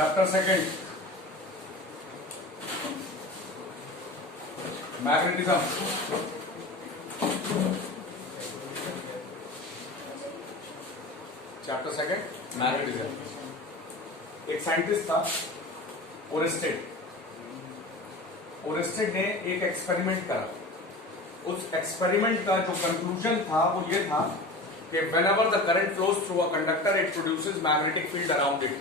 Chapter second, magnetism. Chapter second, magnetism. एक scientist था Oersted. Oersted ने एक एक्सपेरिमेंट करा। उस एक्सपेरिमेंट का जो कंक्लूजन था वो ये था कि whenever the current flows through a conductor it produces magnetic field around it।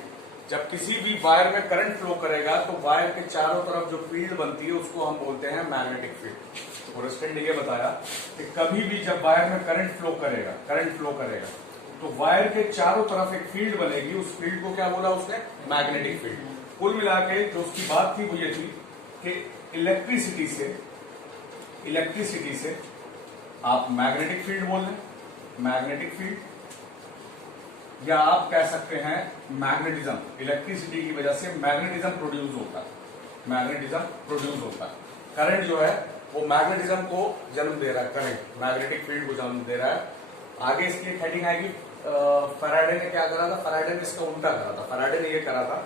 जब किसी भी वायर में करंट फ्लो करेगा तो वायर के चारों तरफ जो फील्ड बनती है उसको हम बोलते हैं मैग्नेटिक फील्ड। ओरेस्टेड ने ये बताया कि कभी भी जब वायर में करंट फ्लो करेगा तो वायर के चारों तरफ एक फील्ड बनेगी। उस फील्ड को क्या बोला उसने? Magnetic field. कुल मिला के जो उसकी बात थी वो ये थी कि इलेक्ट्रिसिटी से आप मैग्नेटिक फील्ड बोल रहे, मैग्नेटिक फील्ड, या आप कह सकते हैं मैग्नेटिज्म। इलेक्ट्रिसिटी की वजह से मैग्नेटिज्म प्रोड्यूस होता है। करंट जो है वो मैग्नेटिज्म को जन्म दे रहा है, करंट मैग्नेटिक फील्ड को जन्म दे रहा है। आगे इसकी हेडिंग आएगी फैराडे ने क्या करा था? फैराडे ने इसका उल्टा करा था। फैराडे ने ये करा था,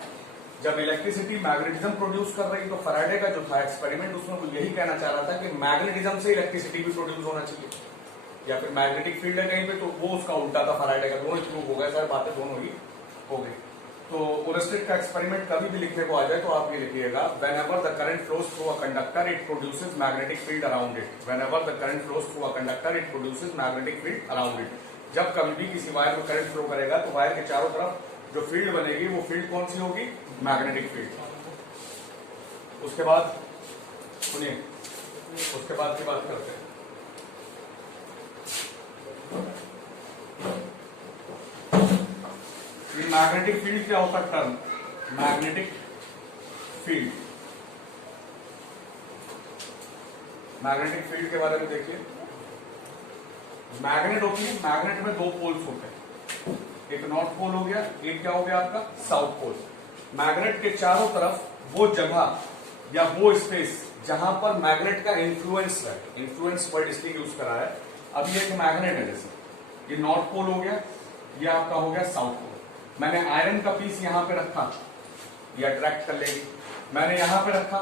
जब इलेक्ट्रिसिटी मैग्नेटिज्म प्रोड्यूस कर रही तो फैराडे का जो था एक्सपेरिमेंट उसमें वो यही कहना चाह रहा था कि मैग्नेटिज्म से इलेक्ट्रिसिटी भी प्रोड्यूस होना चाहिए, या फिर मैग्नेटिक फील्ड है कहीं पे तो वो उसका उल्टा था। फैराडे का दोनों प्रूव हो गए, सारी बातें दोनों ही हो गई। तो ओरेस्टेड का एक्सपेरिमेंट कभी भी लिखने को आ जाए तो आप ये लिखिएगा, whenever the current flows through a conductor it produces magnetic field around it। whenever the current flows through a conductor it produces magnetic field around it। जब कभी भी किसी वायर में करंट फ्लो करेगा तो वायर के चारों तरफ जो फील्ड बनेगी वो फील्ड कौन सी होगी? Magnetic field. उसके बाद सुनिए, उसके बाद की बात करते हैं। ये मैग्नेटिक फील्ड क्या होता है? Term magnetic field. Magnetic field के बारे में देखिए। मैग्नेट होती है, मैग्नेट में दो पोल्स होते हैं, एक नॉर्थ पोल हो गया, एक क्या हो गया आपका? South pole. मैग्नेट के चारों तरफ वो जगह या वो स्पेस जहां पर मैग्नेट का इन्फ्लुएंस है, इन्फ्लुएंस वर्ड इसलिए यूज करा है। अब ये एक मैग्नेट है, जैसे ये नॉर्थ पोल हो गया, ये आपका हो गया साउथ पोल। मैंने आयरन का पीस यहां पे रखा, ये अट्रैक्ट कर लेगी। मैंने यहां पे रखा,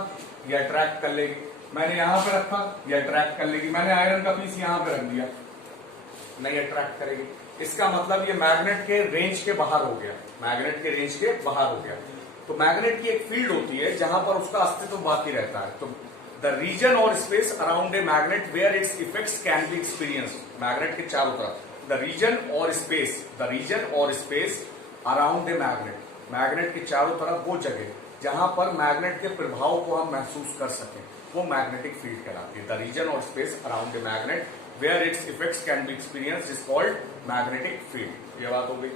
ये अट्रैक्ट कर लेगी। मैंने यहां पे रखा, ये अट्रैक्ट कर लेगी। मैंने आयरन का पीस यहां पे रख दिया, नहीं अट्रैक्ट करेगी। इसका मतलब ये मैग्नेट के रेंज के बाहर हो गया, मैग्नेट के रेंज के बाहर हो गया। तो मैग्नेट की एक फील्ड होती है जहां पर उसका अस्तित्व बाकी रहता है। तो द रीजन और space around a magnet where its effects can be experienced. Magnet के चारों तरफ द रीजन और space around a magnet, magnet के चारों तरफ वो जगह जहां पर मैग्नेट के प्रभाव को हम महसूस कर सकें वो मैग्नेटिक फील्ड कहलाती है। द रीजन और space around a magnet where its effects can be experienced is called magnetic field. ये बात हो गई।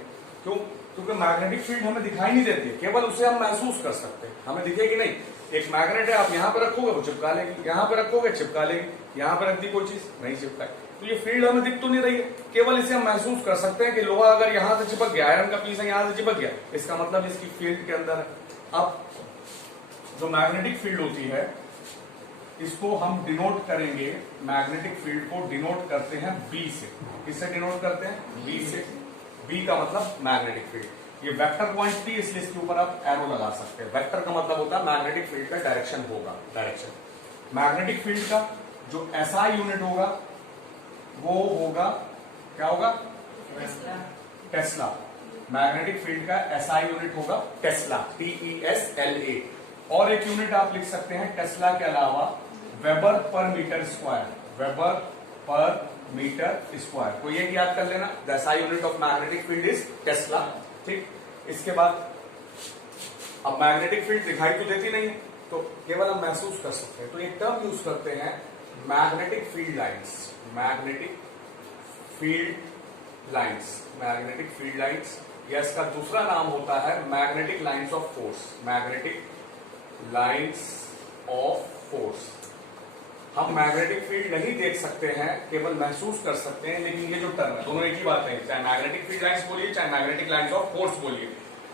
क्यों? क्योंकि मैग्नेटिक फील्ड हमें दिखाई नहीं देती, केवल उसे हम महसूस कर सकते हैं, हमें दिखेगी नहीं। एक मैग्नेट है, आप यहां पर रखोगे वो चिपका लेगी, यहां पर रखोगे चिपका लेगी, यहां पर रख दी कोई चीज नहीं चिपकाए। तो ये फील्ड हमें दिख तो नहीं रही है, केवल इसे हम महसूस कर सकते हैं कि लोहा अगर यहां से चिपक गया, आयरन का पीस है यहां से चिपक गया, इसका मतलब इसकी फील्ड के अंदर है। अब जो मैग्नेटिक फील्ड होती है इसको हम डिनोट करेंगे, मैग्नेटिक फील्ड को डिनोट करते हैं बी से। किससे डिनोट करते हैं? बी से। बी का मतलब मैग्नेटिक फील्ड। ये वेक्टर क्वांटिटी इसलिए इसके ऊपर आप एरो लगा सकते हैं। वेक्टर का मतलब होता है मैग्नेटिक फील्ड का डायरेक्शन होगा, डायरेक्शन। मैग्नेटिक फील्ड का जो एसआई यूनिट होगा वो होगा, क्या होगा? टेस्ला। मैग्नेटिक फील्ड का एसआई यूनिट होगा टेस्ला, TESLA। और एक यूनिट आप लिख सकते हैं टेस्ला के अलावा weber per meter square, weber per meter square. तो ये याद कर लेना, the SI unit of magnetic field is tesla. ठीक, इसके बाद अब मैग्नेटिक फील्ड दिखाई तो देती नहीं है तो केवल हम महसूस कर सकते हैं, तो एक टर्म यूज करते हैं magnetic field lines. Magnetic field lines, magnetic field lines, या इसका दूसरा नाम होता है magnetic lines of force, magnetic lines of force. हम मैग्नेटिक फील्ड नहीं देख सकते हैं, केवल महसूस कर सकते हैं, लेकिन ये जो टर्म है दोनों एक ही बात है, चाहे मैग्नेटिक फील्ड लाइंस बोलिए चाहे मैग्नेटिक लाइंस ऑफ फोर्स बोलिए,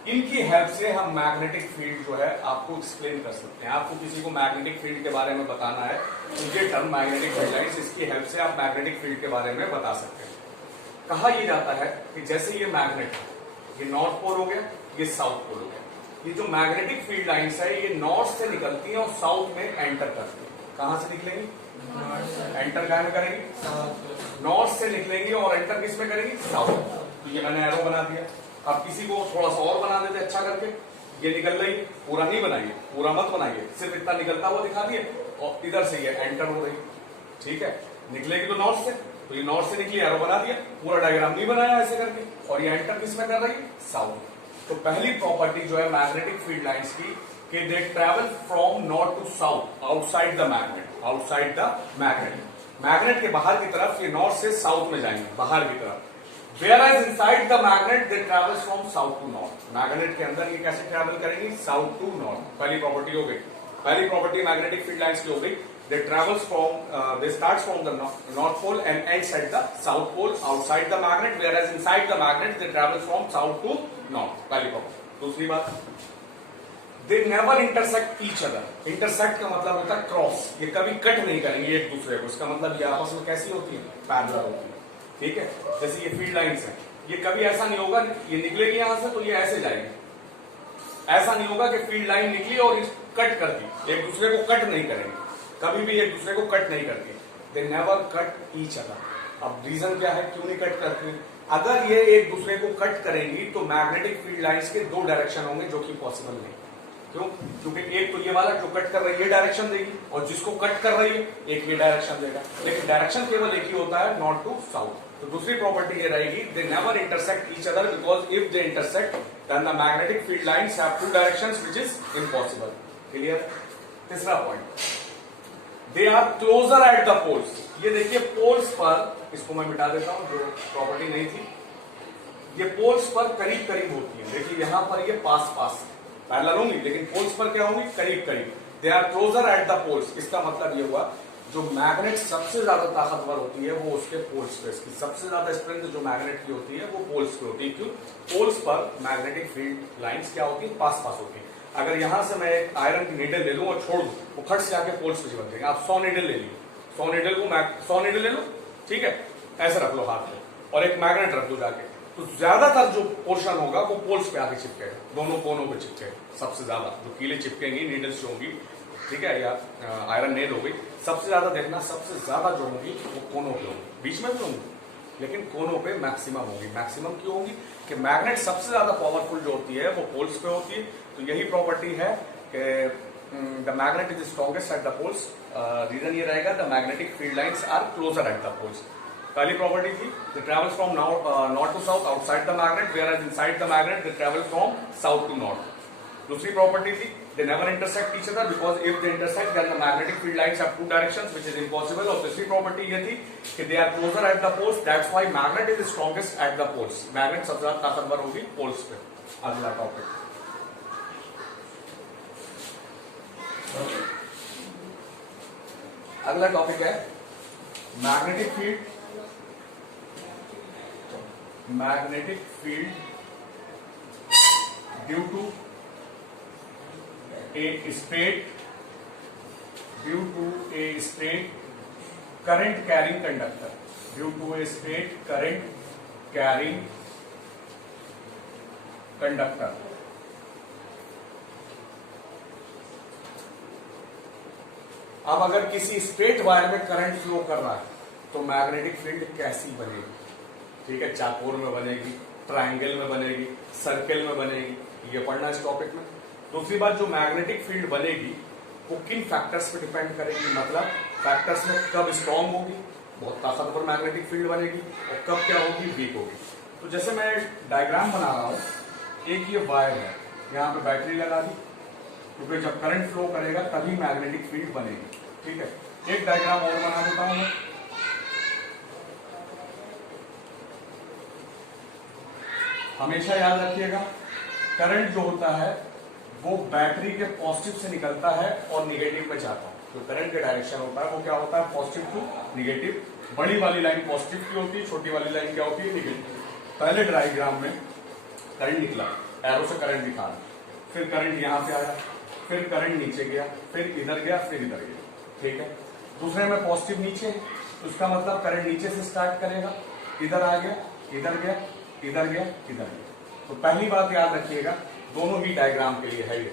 इनकी हेल्प से हम मैग्नेटिक फील्ड जो है आपको एक्सप्लेन कर सकते हैं। आपको किसी को मैग्नेटिक फील्ड के बारे में बताना है तो ये टर्म मैग्नेटिक फील्ड लाइंस, इसकी हेल्प से आप मैग्नेटिक फील्ड के बारे में बता सकते हैं। कहा यह जाता है कि जैसे ये मैग्नेट, ये नॉर्थ पोल हो गया, ये साउथ पोल हो गया, ये जो मैग्नेटिक फील्ड लाइंस है ये नॉर्थ से निकलती है और साउथ में एंटर करती है। कहां से निकलेंगी? एंटर कहां में करेंगी? नॉर्थ से निकलेंगी और एंटर किस में करेंगी? साउथ। तो ये मैंने एरो बना दिया। अब किसी को थोड़ा सा और बना देते अच्छा करके, ये निकल रही, पूरा नहीं बनाइए, पूरा मत बनाइए, सिर्फ इतना निकलता हुआ दिखा दिए और इधर से ये एंटर हो रही, ठीक है, निकलेगी तो नॉर्थ से, तो ये नॉर्थ से निकली, एरो बना दिया, पूरा डायग्राम नहीं बनाया ऐसे करके, और ये एंटर किस में कर रही? साउथ। तो पहली प्रॉपर्टी जो है मैग्नेटिक फील्ड लाइंस की कि they travel from north to south outside the magnet, outside the magnet, magnet के बाहर की तरफ ये नॉर्थ से साउथ में जाएंगे, बाहर की तरफ। Whereas inside the magnet they travel from south to north, magnet के अंदर ये कैसे ट्रेवल करेंगी? South to north. पहली प्रॉपर्टी हो गई। पहली प्रॉपर्टी मैग्नेटिक फील्ड लाइंस की हो गई, they travels from they starts from the north pole and ends at the south pole outside the magnet, whereas inside the magnet they travel from south to north। पहली property. दूसरी बात, they never intersect each other। intersect का मतलब होता है cross, ये कभी cut नहीं करेंगे एक दूसरे को, इसका मतलब ये आपस में कैसी होती है? पैरेलल होती है, ठीक है। जैसे ये फील्ड लाइंस है, ये कभी ऐसा नहीं होगा ये निकलेगी यहां से तो ये ऐसे जाएगी, ऐसा नहीं होगा कि फील्ड लाइन निकली और कट कर दी, एक दूसरे को कट नहीं करेंगे, कभी भी एक दूसरे को कट नहीं करती। They never cut each other. अब रीजन क्या है क्यों नहीं कट करती? अगर ये एक दूसरे को कट करेंगी तो मैग्नेटिक फील्ड लाइंस के दो डायरेक्शन होंगे जो कि पॉसिबल नहीं। क्यों? क्योंकि एक तो ये वाला जो कट कर रही है डायरेक्शन देगी और जिसको कट कर रही है एक ये डायरेक्शन देगा, लेकिन डायरेक्शन केवल एक ही होता है, नॉर्थ टू साउथ। तो दूसरी प्रॉपर्टी ये रहेगी, they never intersect each other because if they intersect then the magnetic field lines have two directions which is impossible. Clear? तीसरा point, they are closer at the poles. ये देखिए poles पर, इसको मैं मिटा देता हूं जो प्रॉपर्टी नहीं थी, ये पोल्स पर करीब करीब होती है। देखिए यहां पर ये पास पास पैरेलल होंगी, लेकिन पोल्स पर क्या होंगी? करीब करीब। They are closer at the poles. इसका मतलब ये हुआ जो मैग्नेट सबसे ज्यादा ताकतवर होती है वो उसके पोल्स पे, इसकी सबसे ज्यादा स्ट्रेंथ जो मैग्नेट की होती है वो पोल्स पे होती है। क्यों? पोल्स पर मैग्नेटिक फील्ड लाइंस क्या होती है? पास पास होती है। अगर यहां से मैं एक आयरन की नीडल ले लूं और छोड़ दूं, वो खट से आके पोल्स पे चिपक जाएंगे। आप 100 नीडल ले लीजिए, 100 नीडल को 100 नीडल ले लो, ठीक है, ऐसे रख लो हाथ में और एक मैग्नेट रख दो जाके, तो ज्यादातर जो पोर्शन होगा वो पोल्स पे आके चिपकेगा, दोनों कोनों पे चिपकेगा। सबसे ज्यादा जो कीले चिपकेंगी, नीडल्स होंगी, ठीक है, या आयरन नेल हो गई, सबसे ज्यादा देखना, सबसे ज्यादा जो होंगी वो कोनों पे होंगी, बीच में भी होंगी लेकिन कोनों पे मैक्सिमम होगी। मैक्सिमम क्यों होगी? कि मैग्नेट सबसे ज्यादा पावरफुल जो होती है वो पोल्स पे होती है। तो यही प्रॉपर्टी है कि the magnet is strongest at the poles. Reason ये रहेगा the magnetic field lines are closer at the poles. पहली प्रॉपर्टी थी they travels from north to south outside the magnet, where as inside the magnet they travel from south to north. दूसरी property थी they never intersect each other because if they intersect then the magnetic field lines have two directions which is impossible। और तीसरी property ये थी कि they are closer at the poles, that's why magnet is strongest at the poles। Magnet सबसे ज्यादा ताकतवर होगी poles पे। अगला टॉपिक, अगला टॉपिक है magnetic field. Magnetic field due to a straight current carrying conductor, due to a straight current carrying conductor। अब अगर किसी स्ट्रेट वायर में करंट फ्लो कर रहा है तो मैग्नेटिक फील्ड कैसी बनेगी? ठीक है, चाकोर में बनेगी, ट्रायंगल में बनेगी, सर्कल में बनेगी, ये पढ़ना इस टॉपिक में। दूसरी बात, जो मैग्नेटिक फील्ड बनेगी वो किन फैक्टर्स पे डिपेंड करेगी? मतलब फैक्टर्स में कब स्ट्रॉन्ग होगी, बहुत ताकतवर मैग्नेटिक फील्ड बनेगी, और कब क्या होगी? वीक होगी। तो जैसे मैं डायग्राम बना रहा हूं, एक ये वायर है, यहाँ पे बैटरी लगा दी, क्योंकि जब करंट फ्लो करेगा तभी मैग्नेटिक फील्ड बनेगी। ठीक है, एक डायग्राम और बना देता हूं मैं। हमेशा याद रखिएगा करंट जो होता है वो बैटरी के पॉजिटिव से निकलता है और निगेटिव में जाता है। जो करंट का डायरेक्शन होता है वो क्या होता है? Positive to negative. बड़ी वाली लाइन पॉजिटिव की होती है, छोटी वाली लाइन क्या होती है? निगेटिव। पहले डायग्राम में करंट निकला, एरो से करंट दिखा रहा, फिर करंट यहां पे आया, फिर करंट नीचे गया, फिर इधर गया, फिर इधर गया। ठीक है, दूसरे में पॉजिटिव नीचे है, तो उसका मतलब करंट नीचे से स्टार्ट करेगा, इधर आ गया, इधर गया, इधर गया, इधर गया। तो पहली बात याद रखिएगा, दोनों ही डायग्राम के लिए है ये।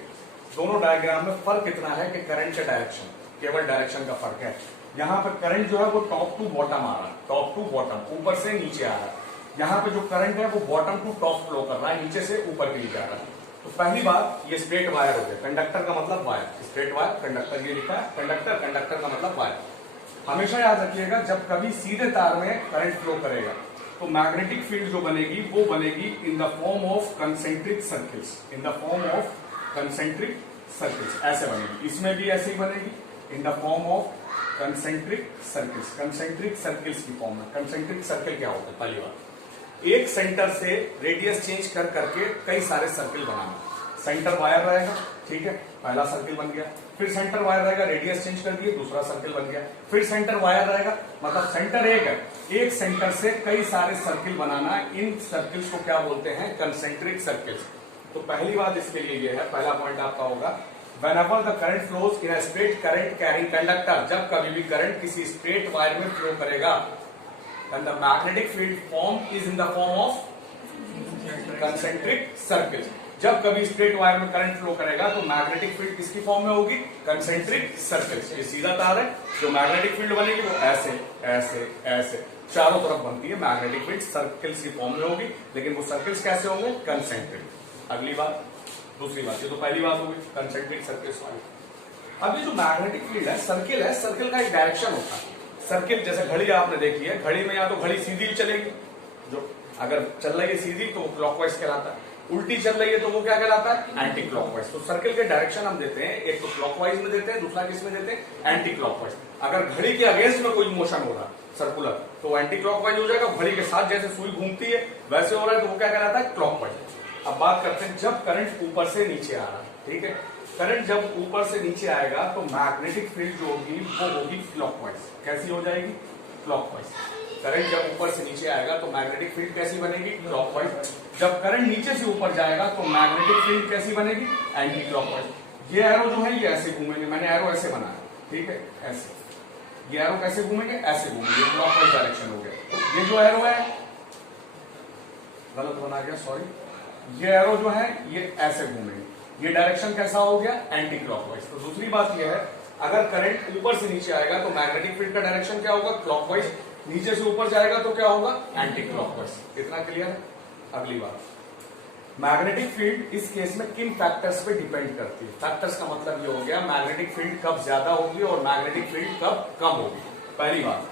दोनों डायग्राम में फर्क इतना है कि करंट का डायरेक्शन, केवल डायरेक्शन का फर्क है। यहाँ पे करंट जो है वो टॉप टू बॉटम आ रहा है, टॉप टू बॉटम, ऊपर से नीचे आ रहा है। यहाँ पे जो करंट है वो बॉटम टू टॉप फ्लो कर रहा है, नीचे से ऊपर के लिए जा रहा है। तो पहली बात, ये स्ट्रेट वायर हो गया। कंडक्टर का मतलब वायर, स्ट्रेट वायर, कंडक्टर ये लिखा है कंडक्टर, कंडक्टर का मतलब वायर। हमेशा याद रखिएगा जब कभी सीधे तार में करंट फ्लो करेगा तो मैग्नेटिक फील्ड जो बनेगी वो बनेगी in the form of concentric circles, in the form of concentric circles, ऐसे बनेगी। इसमें भी ऐसे ही बनेगी, in the form of concentric circles, concentric circles की फॉर्म में। कंसेंट्रिक सर्किल क्या होता है? पहली बात, एक सेंटर से रेडियस चेंज कर करके कई सारे सर्किल बनाना। सेंटर वायर रहेगा, ठीक है, पहला सर्किल बन गया। फिर सेंटर वायर रहेगा, रेडियस चेंज कर दिए, दूसरा सर्किल बन गया। फिर सेंटर वायर रहेगा, मतलब सेंटर एक है, एक सेंटर से कई सारे सर्किल बनाना। इन सर्किल्स को क्या बोलते हैं? Concentric circles. तो पहली बात इसके लिए ये है, पहला पॉइंट आपका होगा, whenever the current flows in a straight current carrying conductor, जब कभी भी करंट किसी स्ट्रेट वायर में फ्लो करेगा, then the magnetic field form is in the form of concentric circles। जब कभी स्ट्रेट वायर में करंट फ्लो करेगा तो मैग्नेटिक फील्ड किसकी फॉर्म में होगी? Concentric circles. ये सीधा तार है, जो मैग्नेटिक फील्ड बनेगी वो ऐसे ऐसे ऐसे चारों तरफ बनती है, मैग्नेटिक फील्ड सर्किल्स की फॉर्म में होगी। लेकिन वो सर्किल्स कैसे होंगे? कंसेंट्रिक। अगली बात, दूसरी बात, ये तो पहली बात होगी कंसेंट्रिक सर्किल्स वाली। अब ये जो मैग्नेटिक फील्ड है, सर्किल का एक डायरेक्शन होता है। सर्किल जैसे घड़ी आपने देखी है, घड़ी में या तो घड़ी सीधी चलेगी, जो अगर चल रही है सीधी तो वो क्लॉकवाइज कहलाता है, उल्टी चल रही है तो वो क्या कहलाता है? Anti clockwise. तो सर्किल के डायरेक्शन हम देते हैं, एक तो क्लॉकवाइज में देते हैं, दूसरा किस में देते हैं? Anti clockwise. अगर घड़ी के अगेंस्ट में कोई मोशन हो रहा है सर्कुलर तो एंटी क्लॉकवाइज हो जाएगा। घड़ी के साथ जैसे सुई घूमती है वैसे हो रहा है तो वो क्या कहलाता है? क्लॉकवाइज। अब बात करते हैं जब करंट ऊपर से नीचे आ रहा है, ठीक है, करंट जब ऊपर से नीचे आएगा तो मैग्नेटिक फील्ड जो होगी वो होगी क्लॉकवाइज। कैसी हो जाएगी? क्लॉकवाइज। करंट जब ऊपर से नीचे आएगा तो मैग्नेटिक फील्ड कैसी बनेगी? क्लॉकवाइज। जब करंट नीचे से ऊपर जाएगा तो मैग्नेटिक फील्ड कैसी बनेगी? Anti clockwise. ये एरो जो है ये ऐसे घूमेंगे, मैंने एरो ऐसे बनाया, ठीक है, ऐसे। ये एरो कैसे घूमेंगे? ऐसे घूमेंगे, क्लॉकवाइज डायरेक्शन हो गया। ये जो एरो है गलत बना गया, सॉरी, ये एरो जो है ये ऐसे घूमेंगे, ये डायरेक्शन कैसा हो गया? Anti clockwise. तो दूसरी बात ये है, अगर करंट ऊपर से नीचे आएगा तो मैग्नेटिक फील्ड का डायरेक्शन क्या होगा? क्लॉकवाइज। नीचे से ऊपर जाएगा तो क्या होगा? Anti clockwise. इतना क्लियर है? अगली बात, मैग्नेटिक फील्ड इस केस में किन फैक्टर्स पे डिपेंड करती है? फैक्टर्स का मतलब ये हो गया मैग्नेटिक फील्ड कब ज्यादा होगी और मैग्नेटिक फील्ड कब कम होगी। पहली बात,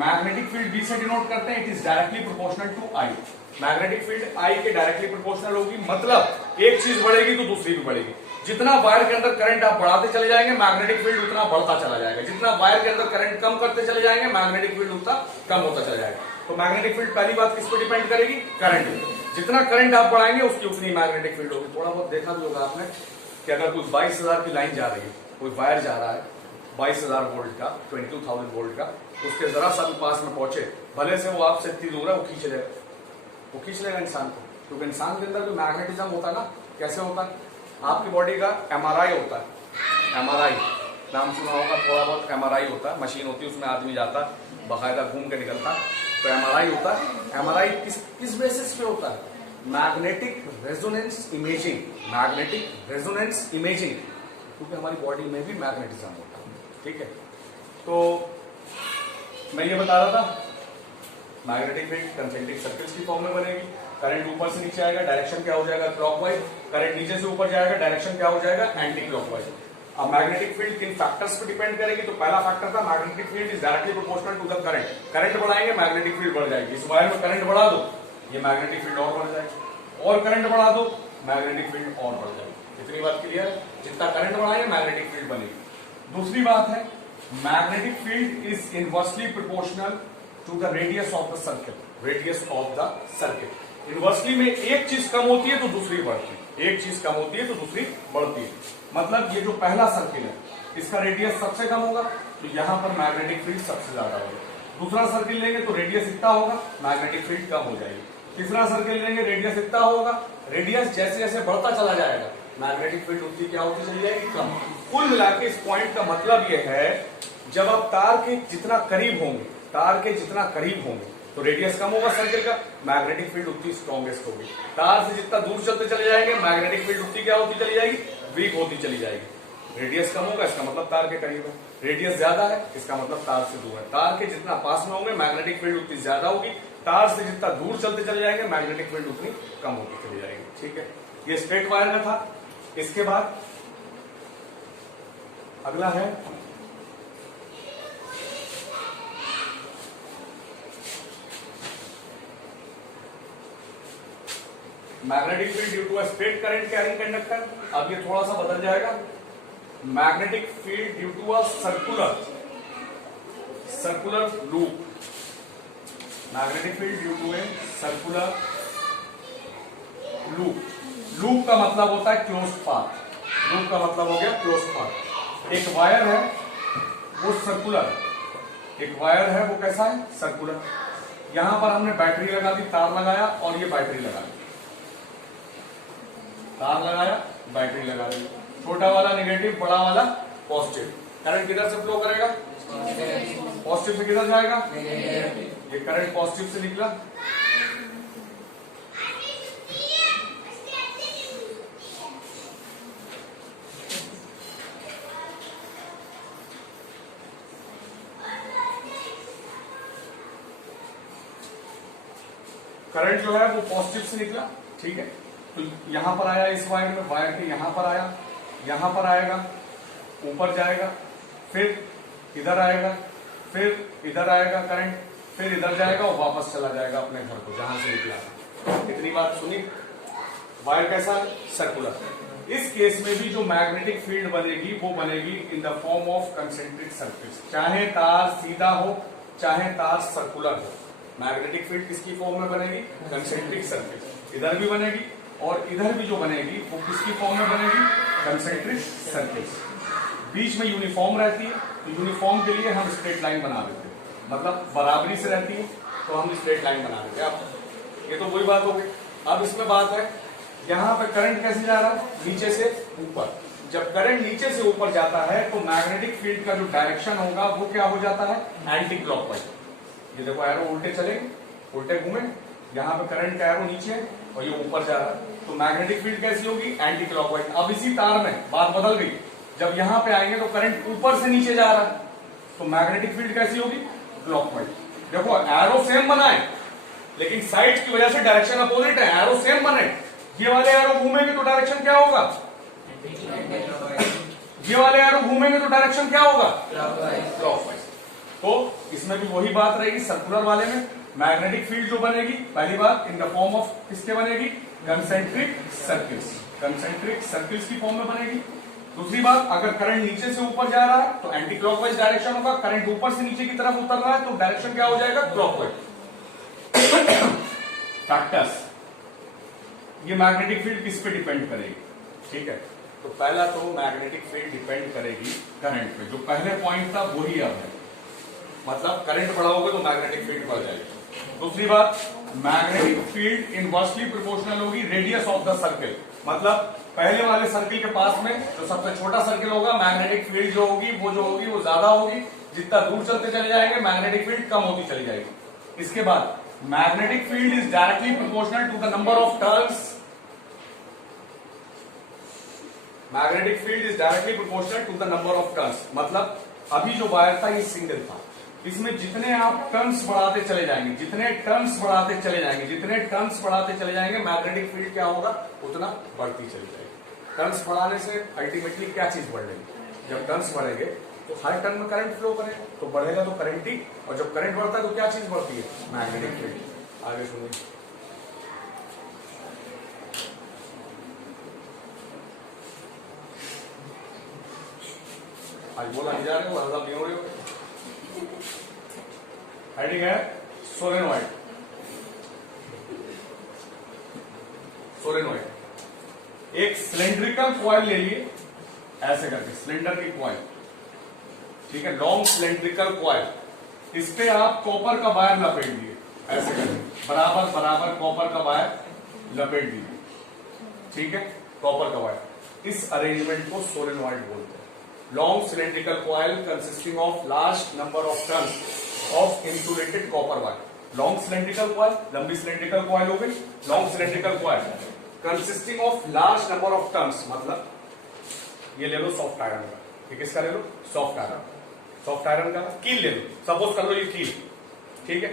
मैग्नेटिक फील्ड बी से डिनोट करते हैं, it is directly proportional to I. Magnetic field I के डायरेक्टली प्रोपोर्शनल होगी, मतलब एक चीज बढ़ेगी तो दूसरी भी बढ़ेगी। जितना वायर के अंदर करंट आप बढ़ाते चले जाएंगे मैग्नेटिक फील्ड उतना बढ़ता चला जाएगा, जितना वायर के अंदर करंट कम करते चले जाएंगे मैग्नेटिक फील्ड उतना कम होता चला जाएगा। तो मैग्नेटिक फील्ड पहली बात किस पर डिपेंड करेगी? करंट। जितना करंट आप बढ़ाएंगे उसकी उतनी मैग्नेटिक फील्ड होगी। थोड़ा बहुत देखा भी होगा आपने कि अगर कोई 22,000 की लाइन जा रही है, कोई वायर जा रहा है 22,000 वोल्ट का, 22,000 वोल्ट का, उसके जरा सा भी पास में पहुंचे, भले से वो आपसे इतनी दूर है, वो खींच लेगा, वो खींच लेगा इंसान को, क्योंकि इंसान के अंदर जो मैग्नेटिज्म होता है ना, कैसे होता है? आपकी बॉडी का एमआरआई होता है, एमआरआई नाम सुना होगा, थोड़ा बहुत एमआरआई होता है, मशीन होती है, उसमें आदमी जाता है, बाकायदा घूम के निकलता, तो एमआरआई होता है। एमआरआई किस बेसिस पे होता है? Magnetic resonance imaging, magnetic resonance imaging, क्योंकि हमारी बॉडी में भी मैग्नेटिज्म होता है, ठीक है। तो मैं ये बता रहा था, मैग्नेटिक फील्ड कंसेंट्रिक सर्किल्स की फॉर्म में बनेगी। करंट ऊपर से नीचे आएगा, डायरेक्शन क्या हो जाएगा? क्लॉकवाइज। करंट नीचे से ऊपर जाएगा, डायरेक्शन क्या हो जाएगा? Anti clockwise. अब मैग्नेटिक फील्ड किन फैक्टर्स पे डिपेंड करेगी? तो पहला फैक्टर था magnetic field is directly proportional to the current. Current बढ़ाएंगे मैग्नेटिक फील्ड बढ़ जाएगी। इस वायर में करंट बढ़ा दो, ये मैग्नेटिक फील्ड और बढ़ जाएगी, और करंट बढ़ा दो, मैग्नेटिक फील्ड और बढ़ जाएगी। इतनी बात क्लियर है? जितना करंट बढ़ाएंगे मैग्नेटिक फील्ड बनेगी। दूसरी बात है, magnetic field is inversely proportional to the radius of the circle, radius of the circle. Inversely में एक चीज कम होती है तो दूसरी बढ़ती है, एक चीज कम होती है तो दूसरी बढ़ती है। मतलब ये जो पहला सर्किल है इसका रेडियस सबसे कम होगा तो यहां पर मैग्नेटिक फील्ड सबसे ज्यादा होगा। दूसरा सर्किल लेंगे तो रेडियस इतना होगा, मैग्नेटिक फील्ड कम हो जाएगी। तीसरा सर्किल लेंगे, रेडियस इतना होगा, रेडियस जैसे जैसे बढ़ता चला जाएगा मैग्नेटिक फील्ड उतनी क्या होती चली जाएगी? कम। कुल मिलाकर इस पॉइंट का मतलब यह है, जब आप तार के जितना करीब होंगे, तार के जितना करीब होंगे तो रेडियस कम होगा सर्किल का, मैग्नेटिक फील्ड उतनी स्ट्रॉन्गेस्ट होगी। तार से जितना दूर चलते चले जाएंगे मैग्नेटिक फील्ड उतनी क्या होती चली जाएगी, वीक होती चली जाएगी। रेडियस कम होगा इसका मतलब तार के करीब है, रेडियस ज्यादा है इसका मतलब तार से दूर है। तार के जितना पास में होंगे मैग्नेटिक फील्ड उतनी ज्यादा होगी, तार से जितना दूर चलते चले जाएंगे मैग्नेटिक फील्ड उतनी कम होती चली जाएगी। ठीक है, ये स्ट्रेट वायर में था। इसके बाद अगला है magnetic field due to a straight current carrying conductor. अब ये थोड़ा सा बदल जाएगा, magnetic field due to a circular loop. Magnetic field due to a circular loop. Loop का मतलब होता है क्लोज्ड पाथ, लूप का मतलब हो गया क्लोज्ड पाथ। एक वायर है वो सर्कुलर, एक वायर है वो कैसा है, सर्कुलर। यहां पर हमने बैटरी लगा दी, तार लगाया और ये बैटरी लगा दी, तार लगाया बैटरी लगा दी। छोटा वाला नेगेटिव, बड़ा वाला पॉजिटिव। करंट किधर से फ्लो करेगा, पॉजिटिव से किधर जाएगा, ये करंट पॉजिटिव से निकला, करंट जो है वो पॉजिटिव से निकला। ठीक है, तो यहां पर आया इस वायर में, वायर के यहां पर आया, यहां पर आएगा, ऊपर जाएगा, फिर इधर आएगा, फिर इधर आएगा करंट, फिर इधर जाएगा और वापस चला जाएगा अपने घर को जहां से निकला। इतनी बात सुनी। वायर कैसा है, सर्कुलर। इस केस में भी जो मैग्नेटिक फील्ड बनेगी वो बनेगी in the form of concentric circles. चाहे तार सीधा हो चाहे तार सर्कुलर हो, मैग्नेटिक फील्ड किसकी फॉर्म में बनेगी, कंसेंट्रिक सर्किल। इधर भी बनेगी और इधर भी जो बनेगी वो किसकी फॉर्म में बनेगी, कंसेंट्रिक सर्किल्स। बीच में यूनिफॉर्म रहती है, तो यूनिफॉर्म के लिए हम स्ट्रेट लाइन बना देते हैं, मतलब बराबरी से रहती है तो हम स्ट्रेट लाइन बना देते हैं। अब ये तो वही बात हो गई। अब इसमें बात है, यहाँ पे करंट कैसे जा रहा है, नीचे से ऊपर। जब करंट नीचे से ऊपर जाता है तो मैग्नेटिक फील्ड का जो डायरेक्शन होगा वो क्या हो जाता है, एंटी क्लॉकवाइज। ये देखो एरो उल्टे चलेंगे, उल्टे घूमे, यहाँ पे करंट का एरो नीचे है और ये ऊपर जा रहा है, तो मैग्नेटिक फील्ड कैसी होगी, एंटी क्लॉकवाइज। अब इसी तार में बात बदल गई, जब यहाँ पे आएंगे तो करंट ऊपर से नीचे जा रहा है, तो मैग्नेटिक फील्ड कैसी होगी, क्लॉकवाइज। देखो एरो सेम बना है लेकिन साइड की वजह से डायरेक्शन अपोजिट है। एरो सेम बने, ये वाले एरो घूमेंगे तो डायरेक्शन क्या होगा, ये वाले एरो घूमेंगे तो डायरेक्शन क्या होगा, क्लॉकवाइज। तो इसमें भी वही बात रहेगी, सर्कुलर वाले में मैग्नेटिक फील्ड जो बनेगी, पहली बात इन द फॉर्म ऑफ किसके बनेगी, कंसेंट्रिक सर्किल्स, कंसेंट्रिक सर्किल्स की फॉर्म में बनेगी। दूसरी बात, अगर करंट नीचे से ऊपर जा रहा है तो एंटी क्लॉकवाइज डायरेक्शन होगा, करंट ऊपर से नीचे की तरफ उतर रहा है तो डायरेक्शन क्या हो जाएगा, क्लॉकवाइज। फैक्टर्स, ये मैग्नेटिक फील्ड किस पे डिपेंड करेगी, ठीक है। तो पहला तो मैग्नेटिक फील्ड डिपेंड करेगी करंट पे, जो पहले पॉइंट था वही अब है, मतलब करंट बढ़ाओगे तो मैग्नेटिक फील्ड बढ़ जाएगी। दूसरी बात, मैग्नेटिक फील्ड इनवर्सली प्रोपोर्शनल होगी रेडियस ऑफ द सर्किल, मतलब पहले वाले सर्किल के पास में जो सबसे छोटा सर्किल होगा, मैग्नेटिक फील्ड जो होगी वो ज्यादा होगी। जितना दूर चलते चले जाएंगे मैग्नेटिक फील्ड कम होती चली जाएगी। इसके बाद magnetic field is directly proportional to the number of turns, magnetic field is directly proportional to the number of turns, मतलब अभी जो वायर था ये सिंगल था, इसमें जितने आप टर्न्स बढ़ाते चले जाएंगे, जितने टर्न्स बढ़ाते चले जाएंगे, जितने टर्न्स बढ़ाते चले जाएंगे मैग्नेटिक फील्ड क्या होगा, उतना बढ़ती चली जाएगी। टर्न्स बढ़ाने से अल्टीमेटली क्या चीज बढ़ेगी, जब टर्न्स बढ़ेंगे तो हर टर्न में करंट फ्लो करेगा, तो बढ़ेगा तो करंट ही, और जब करंट बढ़ता है तो क्या चीज बढ़ती है, मैग्नेटिक फील्ड। आगे सुनिए, आज बोला नहीं जा रहे हो, हल्का नहीं हो रहे हो। हेडिंग है सोलेनॉइड, सोलेनॉइड। एक सिलेंड्रिकल कॉइल ले लिए ऐसे करके, सिलेंडर की कॉइल, ठीक है, लॉन्ग सिलेंड्रिकल कॉइल, इस पे आप कॉपर का वायर लपेट दिए ऐसे करके, बराबर बराबर कॉपर का वायर लपेट दीजिए, ठीक है, कॉपर का वायर। इस अरेंजमेंट को सोलेनॉइड बोलते हैं। Long cylindrical coil consisting of large number of turns of insulated copper wire, long cylindrical coil, लंबी सिलेंड्रिकल कॉइल हो गई, long cylindrical coil consisting of large number of turns, मतलब ये ले लो सॉफ्ट आयरन का, ये किसका ले लो, सॉफ्ट आयरन, सॉफ्ट आयरन का कील ले लो, सपोज कर लो ये कील, ठीक है।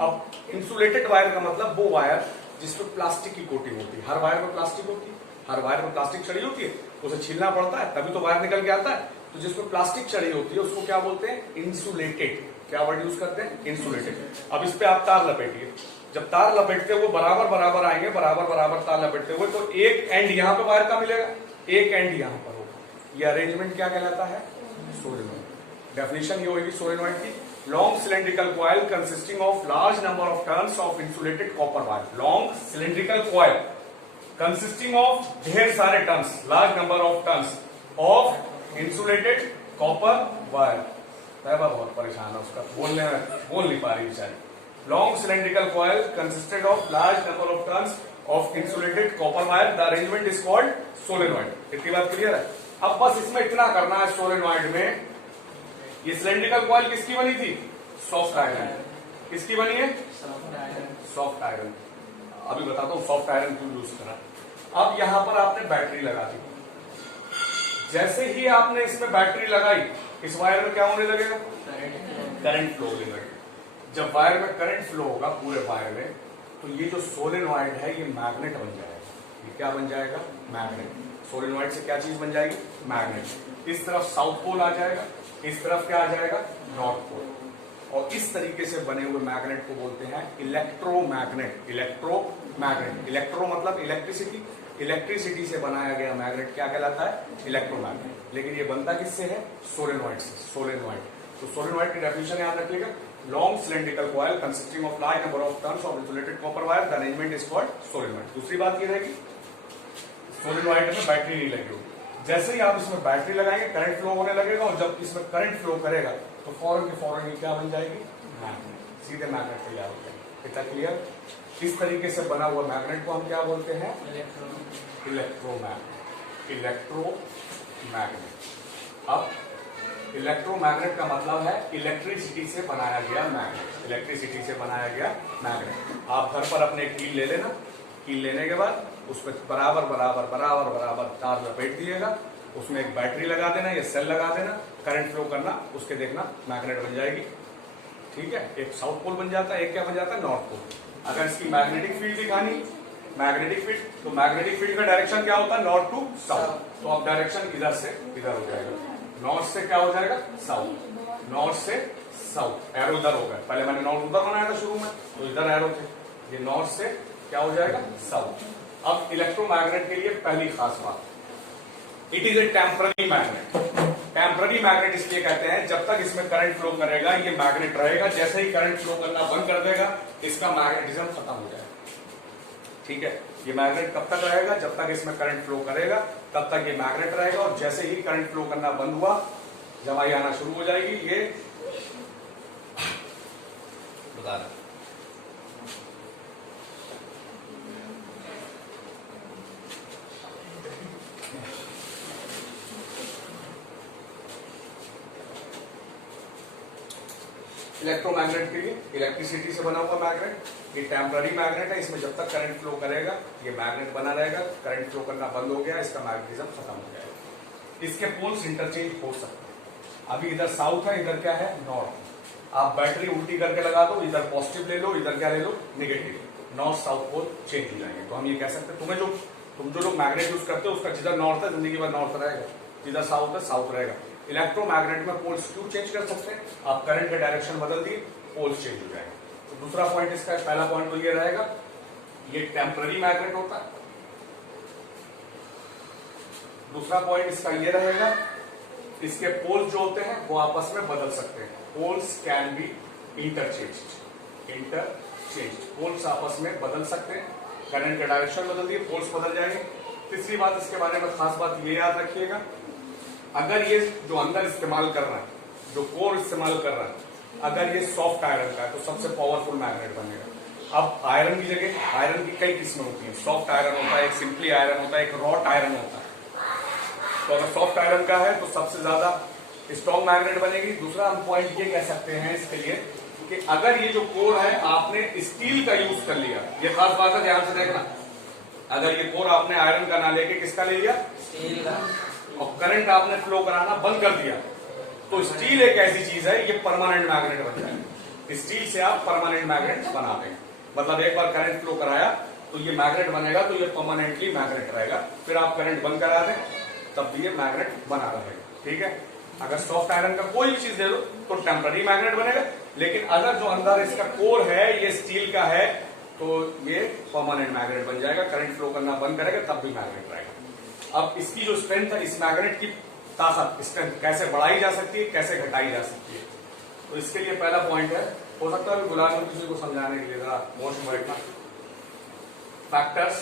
अब इंसुलेटेड वायर का मतलब वो वायर जिसमें प्लास्टिक की कोटिंग होती है, हर वायर में प्लास्टिक होती है, हर वायर में प्लास्टिक चढ़ी होती है, उसे छीलना पड़ता है तभी तो वायर निकल के आता है, तो जिसमें प्लास्टिक चढ़ी होती है उसको क्या बोलते हैं, इंसुलेटेड। क्या वर्ड यूज करते हैं, इंसुलेटेड। अब इस पे आप तार लपेटिए, जब तार लपेटते हुए बराबर बराबर आएंगे, बराबर बराबर तार लपेटते हुए, तो एक एंड यहां पे वायर का मिलेगा, एक एंड यहां पर होगा। ये अरेंजमेंट क्या कहलाता है, सोलेनॉइड। डेफिनेशन ये होगी सोलेनॉइड की, long cylindrical coil consisting of large number of turns of insulated copper wire. Long cylindrical coil consisting of ढेर सारे turns, large number of turns of insulated copper wire. Taiyaba बहुत परेशान है उसका, बोल नहीं पा रही बेचारी। Long cylindrical coil consisted of large number of turns of insulated copper wire, the arrangement is called solenoid. इतनी बात क्लियर है। अब बस इसमें इतना करना है, सोलेनॉइड में ये सिलेंड्रिकल कॉइल किसकी बनी थी, सॉफ्ट आयरन। किसकी बनी है, सॉफ्ट आयरन। अभी बताता हूं सॉफ्ट आयरन क्यों यूज करा। अब यहां पर आपने बैटरी लगा दी, जैसे ही आपने इसमें बैटरी लगाई, इस वायर में क्या होने लगेगा, करंट फ्लो होने लगेगा। जब वायर में करंट फ्लो होगा पूरे वायर में, तो ये जो सोलेनॉइड है ये मैग्नेट बन जाएगा। ये क्या बन जाएगा, मैग्नेट। सोलेनॉइड से क्या चीज बन जाएगी, मैग्नेट। इस तरफ साउथ पोल आ जाएगा, इस तरफ क्या आ जाएगा, नॉर्थ पोल। और इस तरीके से बने हुए मैग्नेट को बोलते हैं इलेक्ट्रोमैग्नेट। इलेक्ट्रोमैग्नेट, इलेक्ट्रो मतलब इलेक्ट्रिसिटी, इलेक्ट्रिसिटी से बनाया गया मैग्नेट क्या कहलाता है, इलेक्ट्रोमैग्नेट। लेकिन ये बनता किससे है, सोलेनॉइड से, सोलेनॉइड। तो सोलेनॉइड की डेफिनेशन याद रखिएगा, long cylindrical coil consisting of large number of turns of insulated copper wire, the arrangement is called solenoid. दूसरी बात ये रहेगी, सोलेनॉइड में बैटरी नहीं लगी होगी, जैसे ही आप इसमें बैटरी लगाएंगे करंट फ्लो होने लगेगा, और जब इसमें करंट फ्लो करेगा तो फौरन के फौरन ये क्या बन जाएगी, मैग्नेट। सीधे मैग्नेट तैयार हो जाएगा। इतना क्लियर। इस तरीके से बना हुआ मैग्नेट को हम क्या बोलते हैं, इलेक्ट्रोमैग्नेट। इलेक्ट्रोमैग्नेट। अब इलेक्ट्रोमैग्नेट का मतलब है इलेक्ट्रिसिटी से बनाया गया मैग्नेट, इलेक्ट्रिसिटी से बनाया गया मैग्नेट। आप घर पर अपने कील ले लेना, कील लेने के बाद उस पर बराबर बराबर बराबर बराबर तार लपेट दिएगा, उसमें एक बैटरी लगा देना या सेल लगा देना, करंट फ्लो करना, उसके देखना मैग्नेट बन जाएगी। ठीक है, एक साउथ पोल बन जाता है, एक क्या बन जाता है, नॉर्थ पोल। अगर इसकी मैग्नेटिक फील्ड दिखानी, मैग्नेटिक फील्ड, तो मैग्नेटिक फील्ड का डायरेक्शन क्या होता है, नॉर्थ टू साउथ। तो अब डायरेक्शन इधर से इधर हो जाएगा, नॉर्थ से क्या हो जाएगा, साउथ, नॉर्थ से साउथ। एरो इधर हो गया, पहले मैंने नॉर्थ उधर बनाया था शुरू में, तो इधर एरो थे, ये नॉर्थ से क्या हो जाएगा, साउथ। अब इलेक्ट्रोमैग्नेट के लिए पहली खास बात, it is a temporary magnet. Temporary magnet इसलिए कहते हैं, जब तक इसमें करंट फ्लो करेगा ये मैग्नेट रहेगा, जैसे ही करंट फ्लो करना बंद कर देगा इसका मैग्नेटिज्म खत्म हो जाएगा। ठीक है, ये मैग्नेट कब तक रहेगा, जब तक इसमें करंट फ्लो करेगा तब तक ये मैग्नेट रहेगा, और जैसे ही करंट फ्लो करना बंद हुआ, जमाई आना शुरू हो जाएगी, ये बता रहा। इलेक्ट्रोमैग्नेट के लिए इलेक्ट्रिसिटी से बना हुआ मैग्नेट, ये टेम्पररी मैग्नेट है, इसमें जब तक करंट फ्लो करेगा ये मैग्नेट बना रहेगा, करंट फ्लो करना बंद हो गया इसका मैग्नेटिज्म खत्म हो जाएगा। इसके पोल्स इंटरचेंज हो सकते हैं। अभी इधर साउथ है, इधर क्या है, नॉर्थ। आप बैटरी उल्टी करके लगा दो, इधर पॉजिटिव ले लो, इधर क्या ले लो, negative, north south pole change हो जाएंगे। तो हम ये कह सकते हैं, तुम जो लोग मैग्नेट यूज करते हो उसका जिधर नॉर्थ है जिंदगी भर नॉर्थ रहेगा, जिधर साउथ है साउथ रहेगा। इलेक्ट्रोमैग्नेट में पोल्स क्यों चेंज कर सकते हैं, आप करंट का डायरेक्शन बदल दिए, पोल्स चेंज हो जाएंगे। तो दूसरा पॉइंट इसका, पहला पॉइंट तो ये रहेगा, ये टेम्पररी मैग्नेट होता है। दूसरा पॉइंट इसका ये रहेगा, इसके पोल्स जो होते हैं वो आपस में बदल सकते हैं। Poles can be interchanged, poles आपस में बदल सकते हैं, करंट का डायरेक्शन बदल दिए, पोल्स बदल जाएंगे। तीसरी बात इसके बारे में खास बात ये याद रखिएगा, अगर ये जो अंदर इस्तेमाल कर रहा है, जो कोर इस्तेमाल कर रहा है, अगर ये सॉफ्ट आयरन का है तो सबसे पावरफुल मैग्नेट बनेगा। अब आयरन की जगह, आयरन की कई किस्में होती हैं, सॉफ्ट आयरन होता है, एक सिंपली आयरन होता है, एक रॉट आयरन होता है। तो अगर सॉफ्ट आयरन का है तो सबसे ज्यादा स्ट्रॉन्ग मैग्नेट बनेगी। दूसरा हम पॉइंट ये कह सकते हैं इसके लिए कि अगर ये जो कोर है आपने स्टील का यूज कर लिया, ये खास बात है, ध्यान से देखना, अगर ये कोर आपने आयरन का ना लेके किसका ले लिया, स्टील का, और करंट आपने फ्लो कराना बंद कर दिया, तो स्टील एक ऐसी चीज है ये परमानेंट मैग्नेट बन जाएगा। स्टील से आप परमानेंट मैग्नेट बना देंगे, मतलब एक बार करंट फ्लो कराया तो ये मैग्नेट बनेगा, तो ये परमानेंटली मैग्नेट रहेगा। फिर आप करंट बंद करा दें तब भी ये मैग्नेट बना रहेगा, ठीक है। अगर सॉफ्ट आयरन का कोई भी चीज दे दो तो टेम्पररी मैग्नेट बनेगा, लेकिन अगर जो अंदर इसका कोर है ये स्टील का है तो ये परमानेंट मैग्नेट बन जाएगा, करंट फ्लो करना बंद करेगा तब भी मैग्नेट रहेगा। अब इसकी जो स्ट्रेंथ है, इस मैग्नेट की ताकत, स्ट्रेंथ कैसे बढ़ाई जा सकती है, कैसे घटाई जा सकती है, तो इसके लिए पहला पॉइंट है, हो सकता है गुलाब में किसी को समझाने के लिए मोस्ट बैठना फैक्टर्स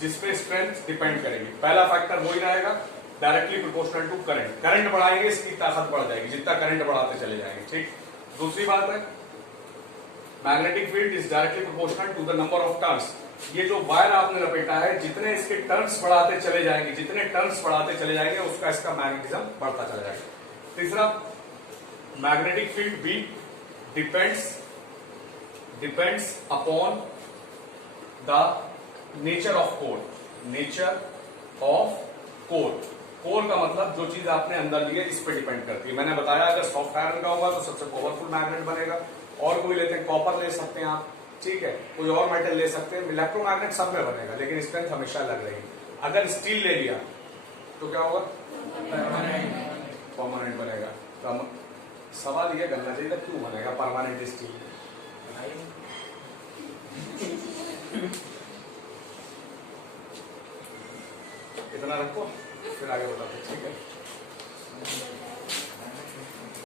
जिसपे स्ट्रेंथ डिपेंड करेगी। पहला फैक्टर वही रहेगा directly proportional to current, current बढ़ाएंगे इसकी ताकत बढ़ जाएगी, जितना करंट बढ़ाते चले जाएंगे, ठीक। दूसरी बात है magnetic field is directly proportional to the number of turns, ये जो वायर आपने लपेटा है जितने इसके टर्न्स बढ़ाते चले जाएंगे, जितने टर्न्स बढ़ाते चले जाएंगे उसका इसका मैग्नेटिज्म बढ़ता चला जाएगा। तीसरा magnetic field B depends upon the nature of core, nature of core, core का मतलब जो चीज आपने अंदर ली है इस पे डिपेंड करती है। मैंने बताया अगर सॉफ्ट आयरन का होगा तो सबसे पावरफुल मैग्नेट बनेगा, और कोई लेते हैं कॉपर ले सकते हैं आप, ठीक है, कोई और मेटल ले सकते हैं, इलेक्ट्रोमैग्नेट सब में बनेगा लेकिन स्ट्रेंथ हमेशा अलग रहेगी। अगर स्टील ले लिया तो क्या होगा, परमानेंट बनेगा। तो सवाल यह करना चाहिए था क्यों बनेगा परमानेंट स्टील, इतना रखो फिर आगे बताते, ठीक है।